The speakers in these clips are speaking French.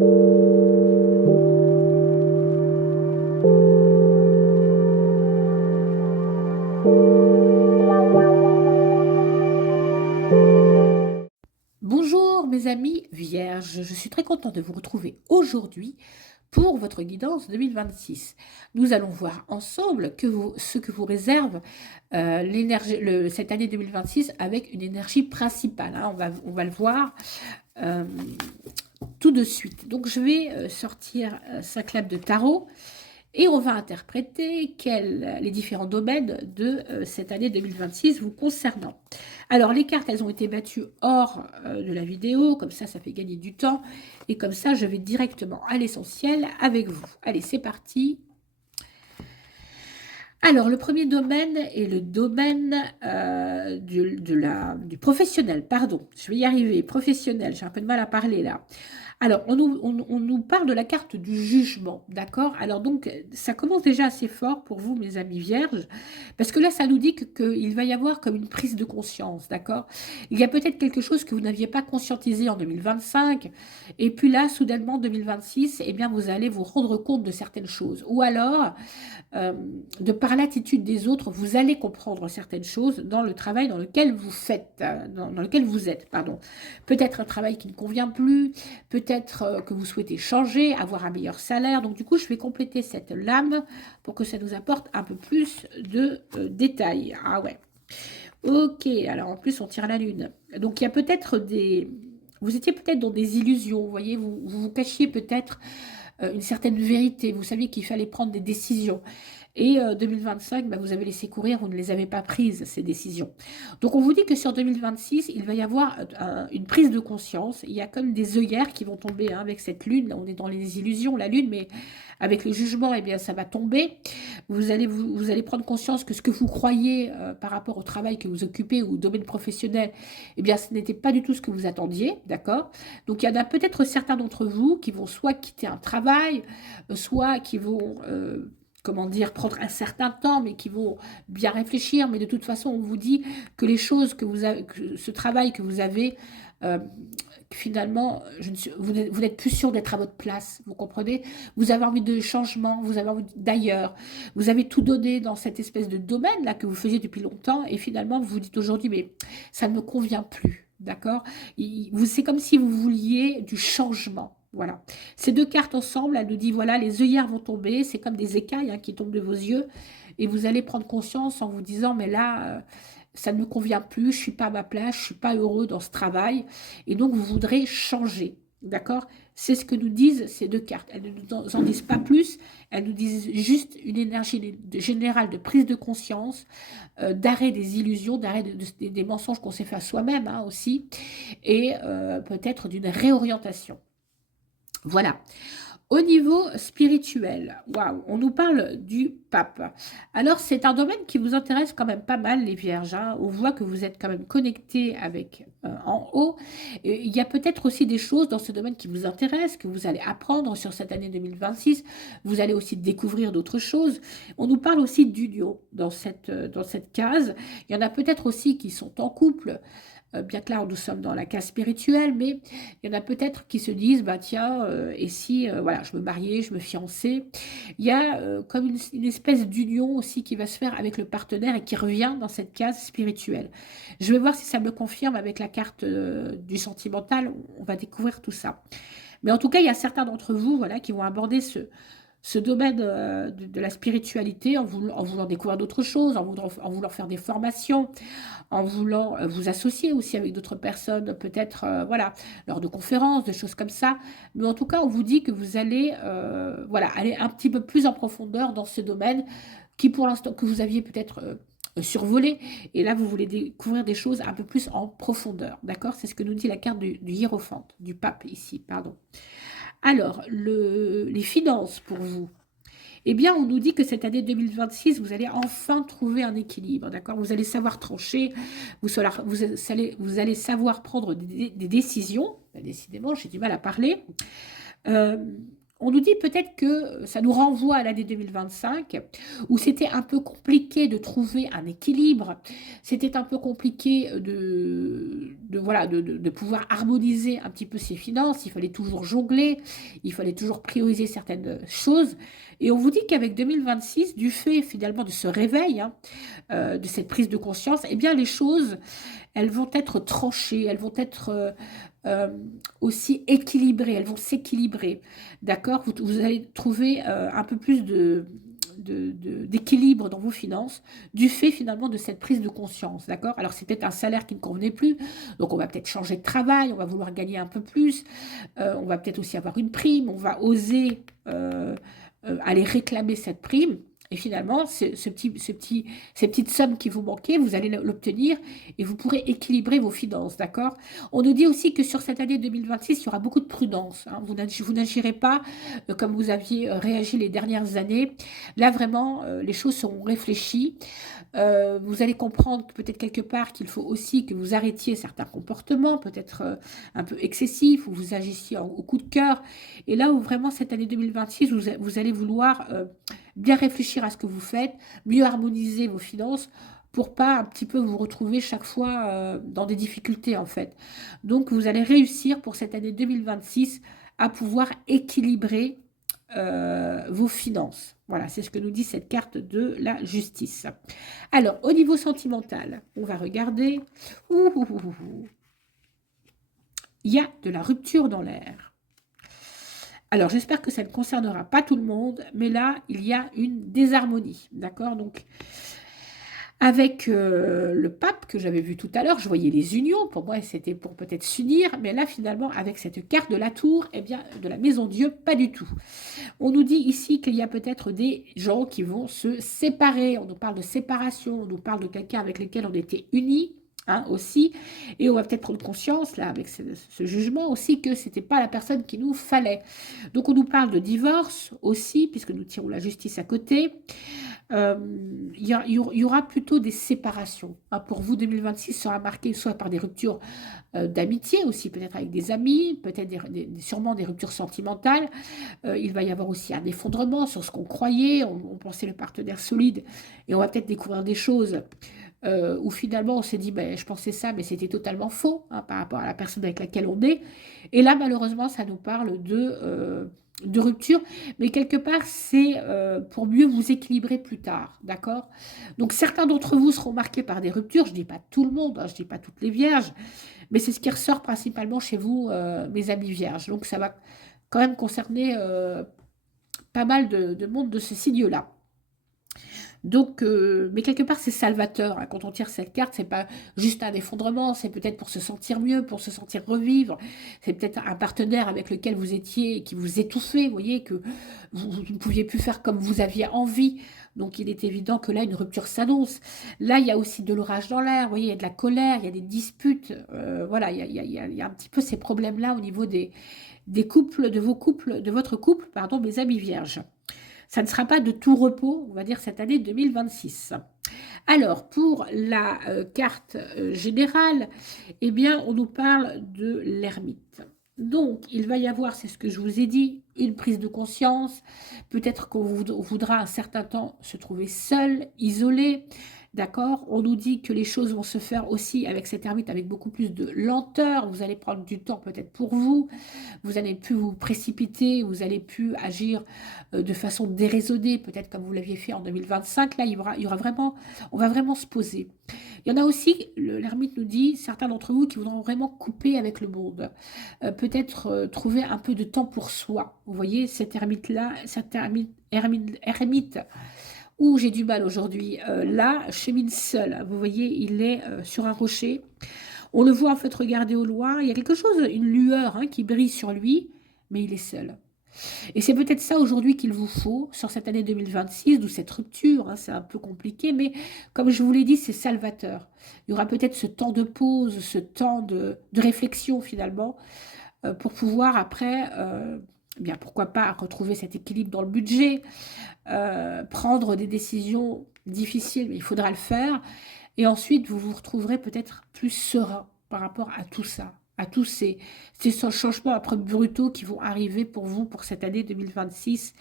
Bonjour mes amis vierges, je suis très contente de vous retrouver aujourd'hui pour votre guidance 2026. Nous allons voir ensemble ce que vous réserve cette année 2026 avec une énergie principale, hein. On va le voir euh, tout de suite. Donc je vais sortir 5 lames de tarot et on va interpréter les différents domaines de cette année 2026 vous concernant. Alors, les cartes, elles ont été battues hors de la vidéo, comme ça fait gagner du temps. Et comme ça, je vais directement à l'essentiel avec vous. Allez, c'est parti. Alors, le premier domaine est le domaine du professionnel, pardon. Je vais y arriver, professionnel, j'ai un peu de mal à parler là. Alors, on nous parle de la carte du jugement, d'accord? Alors donc, ça commence déjà assez fort pour vous, mes amis vierges, parce que là, ça nous dit qu'il va y avoir comme une prise de conscience, d'accord? Il y a peut-être quelque chose que vous n'aviez pas conscientisé en 2025, et puis là, soudainement, 2026, eh bien, vous allez vous rendre compte de certaines choses. Ou alors, de par l'attitude des autres, vous allez comprendre certaines choses dans le travail dans lequel vous faites, dans lequel vous êtes, pardon. Peut-être un travail qui ne convient plus, peut-être que vous souhaitez changer, avoir un meilleur salaire. Donc du coup, je vais compléter cette lame pour que ça nous apporte un peu plus de détails. Ah ouais. Ok, alors en plus, on tire la lune. Donc il y a peut-être des... Vous étiez peut-être dans des illusions, vous voyez, vous cachiez peut-être une certaine vérité. Vous saviez qu'il fallait prendre des décisions. Et 2025, bah, vous avez laissé courir, vous ne les avez pas prises, ces décisions. Donc on vous dit que sur 2026, il va y avoir une prise de conscience. Il y a comme des œillères qui vont tomber, hein, avec cette lune. Là, on est dans les illusions, la lune, mais avec le jugement, eh bien, ça va tomber. Vous allez prendre conscience que ce que vous croyez par rapport au travail que vous occupez ou au domaine professionnel, eh bien, ce n'était pas du tout ce que vous attendiez, d'accord? Donc il y en a peut-être certains d'entre vous qui vont soit quitter un travail, soit qui vont comment dire, prendre un certain temps, mais qui vont bien réfléchir. Mais de toute façon, on vous dit que les choses que vous avez, que ce travail que vous avez, euh, finalement, vous n'êtes plus sûr d'être à votre place, vous comprenez? Vous avez envie de changement, vous avez envie d'ailleurs, vous avez tout donné dans cette espèce de domaine là que vous faisiez depuis longtemps, et finalement, vous vous dites aujourd'hui, mais ça ne me convient plus, d'accord? C'est comme si vous vouliez du changement. Voilà. Ces deux cartes ensemble, elle nous dit, voilà, les œillères vont tomber, c'est comme des écailles, hein, qui tombent de vos yeux, et vous allez prendre conscience en vous disant, mais là, ça ne me convient plus, je ne suis pas à ma place, je ne suis pas heureux dans ce travail, et donc vous voudrez changer, d'accord? C'est ce que nous disent ces deux cartes. Elles ne nous en disent pas plus, elles nous disent juste une énergie générale de prise de conscience, d'arrêt des illusions, d'arrêt des mensonges qu'on s'est fait à soi-même, hein, aussi, et peut-être d'une réorientation. Voilà. Au niveau spirituel, waouh, on nous parle du pape. Alors, c'est un domaine qui vous intéresse quand même pas mal, les vierges, hein. On voit que vous êtes quand même connectés avec en haut. Et il y a peut-être aussi des choses dans ce domaine qui vous intéressent, que vous allez apprendre sur cette année 2026. Vous allez aussi découvrir d'autres choses. On nous parle aussi d'union dans cette case. Il y en a peut-être aussi qui sont en couple. Bien que là, nous sommes dans la case spirituelle, mais il y en a peut-être qui se disent, bah tiens, et si voilà, je me mariais, je me fiançais. Il y a comme une espèce d'union aussi qui va se faire avec le partenaire et qui revient dans cette case spirituelle. Je vais voir si ça me confirme avec la carte du sentimental, on va découvrir tout ça. Mais en tout cas, il y a certains d'entre vous, voilà, qui vont aborder ce domaine de la spiritualité en voulant découvrir d'autres choses, en voulant faire des formations, en voulant vous associer aussi avec d'autres personnes, peut-être, voilà, lors de conférences, de choses comme ça. Mais en tout cas, on vous dit que vous allez, voilà, aller un petit peu plus en profondeur dans ce domaine qui, pour l'instant, que vous aviez peut-être survolé. Et là, vous voulez découvrir des choses un peu plus en profondeur. D'accord? C'est ce que nous dit la carte du hiérophante, du pape ici, pardon. Alors, les finances pour vous. Eh bien, on nous dit que cette année 2026, vous allez enfin trouver un équilibre, d'accord? Vous allez savoir trancher, vous allez savoir prendre des décisions. Ben, décidément, j'ai du mal à parler. Euh, On nous dit peut-être que ça nous renvoie à l'année 2025, où c'était un peu compliqué de trouver un équilibre, c'était un peu compliqué voilà, de pouvoir harmoniser un petit peu ses finances, il fallait toujours jongler, il fallait toujours prioriser certaines choses. Et on vous dit qu'avec 2026, du fait finalement de ce réveil, hein, de cette prise de conscience, eh bien les choses, elles vont être tranchées, elles vont être euh, aussi équilibrées, elles vont s'équilibrer, d'accord? Vous allez trouver un peu plus d'équilibre dans vos finances du fait finalement de cette prise de conscience, d'accord? Alors c'est peut-être un salaire qui ne convenait plus, donc on va peut-être changer de travail, on va vouloir gagner un peu plus, on va peut-être aussi avoir une prime, on va oser aller réclamer cette prime. Et finalement, ces petites sommes qui vous manquaient, vous allez l'obtenir et vous pourrez équilibrer vos finances, d'accord? On nous dit aussi que sur cette année 2026, il y aura beaucoup de prudence, hein. Vous n'agirez pas comme vous aviez réagi les dernières années. Là, vraiment, les choses seront réfléchies. Vous allez comprendre peut-être quelque part qu'il faut aussi que vous arrêtiez certains comportements, peut-être un peu excessifs, ou vous agissiez au coup de cœur. Et là où vraiment cette année 2026, vous allez vouloir bien réfléchir à ce que vous faites, mieux harmoniser vos finances pour pas un petit peu vous retrouver chaque fois dans des difficultés en fait. Donc vous allez réussir pour cette année 2026 à pouvoir équilibrer vos finances. Voilà, c'est ce que nous dit cette carte de la justice. Alors, au niveau sentimental, on va regarder. Ouh, ouh, ouh, ouh. Il y a de la rupture dans l'air. Alors, j'espère que ça ne concernera pas tout le monde, mais là, il y a une désharmonie, d'accord? Donc, avec le pape que j'avais vu tout à l'heure, je voyais les unions, pour moi c'était pour peut-être s'unir, mais là finalement avec cette carte de la tour, eh bien de la maison Dieu, pas du tout. On nous dit ici qu'il y a peut-être des gens qui vont se séparer, on nous parle de séparation, on nous parle de quelqu'un avec lequel on était unis, hein, aussi, et on va peut-être prendre conscience là avec ce jugement aussi que c'était pas la personne qu'il nous fallait. Donc on nous parle de divorce aussi, puisque nous tirons la justice à côté. Il y aura plutôt des séparations, hein. Pour vous, 2026 sera marqué soit par des ruptures d'amitié aussi, peut-être avec des amis, peut-être sûrement des ruptures sentimentales. Il va y avoir aussi un effondrement sur ce qu'on croyait, on pensait le partenaire solide, et on va peut-être découvrir des choses où finalement on s'est dit, ben, je pensais ça, mais c'était totalement faux, hein, par rapport à la personne avec laquelle on est. Et là, malheureusement, ça nous parle de rupture, mais quelque part, c'est pour mieux vous équilibrer plus tard, d'accord? Donc certains d'entre vous seront marqués par des ruptures, je ne dis pas tout le monde, hein, je ne dis pas toutes les vierges, mais c'est ce qui ressort principalement chez vous, mes amis vierges. Donc ça va quand même concerner pas mal de monde de ce signe-là. Donc, mais quelque part, c'est salvateur, hein. Quand on tire cette carte, c'est pas juste un effondrement, c'est peut-être pour se sentir mieux, pour se sentir revivre. C'est peut-être un partenaire avec lequel vous étiez, qui vous étouffait, vous voyez, que vous ne pouviez plus faire comme vous aviez envie. Donc, il est évident que là, une rupture s'annonce. Là, il y a aussi de l'orage dans l'air, vous voyez, il y a de la colère, il y a des disputes. Voilà, il y a un petit peu ces problèmes-là au niveau des couples, de vos couples, de votre couple, pardon, mes amis vierges. Ça ne sera pas de tout repos, on va dire, cette année 2026. Alors, pour la carte générale, eh bien, on nous parle de l'ermite. Donc, il va y avoir, c'est ce que je vous ai dit, une prise de conscience. Peut-être qu'on voudra un certain temps se trouver seul, isolé. D'accord? On nous dit que les choses vont se faire aussi avec cet ermite avec beaucoup plus de lenteur. Vous allez prendre du temps peut-être pour vous. Vous n'allez plus vous précipiter. Vous allez plus agir de façon déraisonnée, peut-être comme vous l'aviez fait en 2025. Là, il y aura vraiment, on va vraiment se poser. Il y en a aussi, l'ermite nous dit, certains d'entre vous qui voudront vraiment couper avec le monde. Peut-être trouver un peu de temps pour soi. Vous voyez, cet ermite-là, cet ermite où j'ai du mal aujourd'hui, là, chemine seul. Vous voyez, il est sur un rocher. On le voit en fait regarder au loin. Il y a quelque chose, une lueur, hein, qui brille sur lui, mais il est seul. Et c'est peut-être ça aujourd'hui qu'il vous faut sur cette année 2026, d'où cette rupture, hein, c'est un peu compliqué, mais comme je vous l'ai dit, c'est salvateur. Il y aura peut-être ce temps de pause, ce temps de réflexion finalement, pour pouvoir après, eh bien pourquoi pas retrouver cet équilibre dans le budget, prendre des décisions difficiles, mais il faudra le faire. Et ensuite, vous vous retrouverez peut-être plus serein par rapport à tout ça, à tous ces changements un peu brutaux qui vont arriver pour vous pour cette année 2026,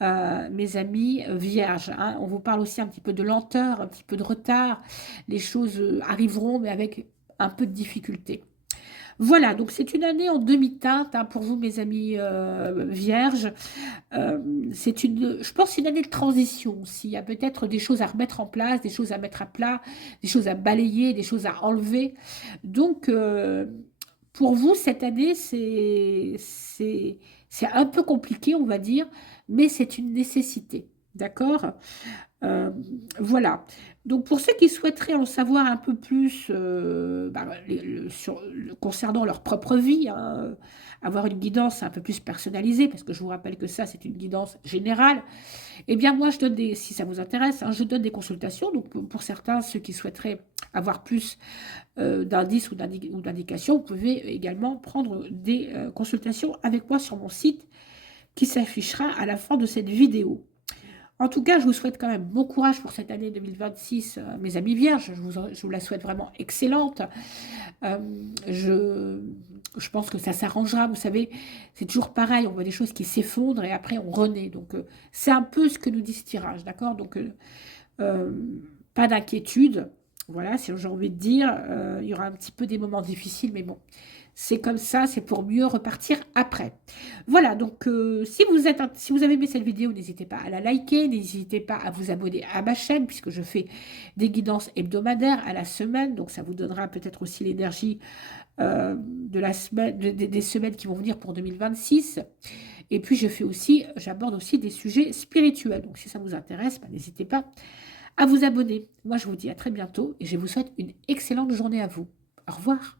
mes amis vierges, hein. On vous parle aussi un petit peu de lenteur, un petit peu de retard. Les choses arriveront, mais avec un peu de difficulté. Voilà, donc c'est une année en demi-teinte, hein, pour vous, mes amis vierges. Euh, je pense, une année de transition aussi. Il y a peut-être des choses à remettre en place, des choses à mettre à plat, des choses à balayer, des choses à enlever. Donc, pour vous, cette année, c'est un peu compliqué, on va dire, mais c'est une nécessité. D'accord? Euh, voilà. Donc, pour ceux qui souhaiteraient en savoir un peu plus concernant leur propre vie, hein, avoir une guidance un peu plus personnalisée, parce que je vous rappelle que ça, c'est une guidance générale, eh bien, moi, je donne si ça vous intéresse, hein, je donne des consultations. Donc, pour certains, ceux qui souhaiteraient avoir plus d'indices ou d'indications, vous pouvez également prendre des consultations avec moi sur mon site qui s'affichera à la fin de cette vidéo. En tout cas, je vous souhaite quand même bon courage pour cette année 2026, mes amis vierges. Je vous la souhaite vraiment excellente. Euh, je, je pense que ça s'arrangera. Vous savez, c'est toujours pareil. On voit des choses qui s'effondrent et après on renaît. Donc, c'est un peu ce que nous dit ce tirage, d'accord? Donc, euh, pas d'inquiétude. Voilà, si j'ai envie de dire, il y aura un petit peu des moments difficiles, mais bon, c'est comme ça, c'est pour mieux repartir après. Voilà, donc si vous avez aimé cette vidéo, n'hésitez pas à la liker, n'hésitez pas à vous abonner à ma chaîne, puisque je fais des guidances hebdomadaires à la semaine, donc ça vous donnera peut-être aussi l'énergie de la semaine, des semaines qui vont venir pour 2026. Et puis j'aborde aussi des sujets spirituels. Donc si ça vous intéresse, n'hésitez pas à vous abonner. Moi, je vous dis à très bientôt et je vous souhaite une excellente journée à vous. Au revoir.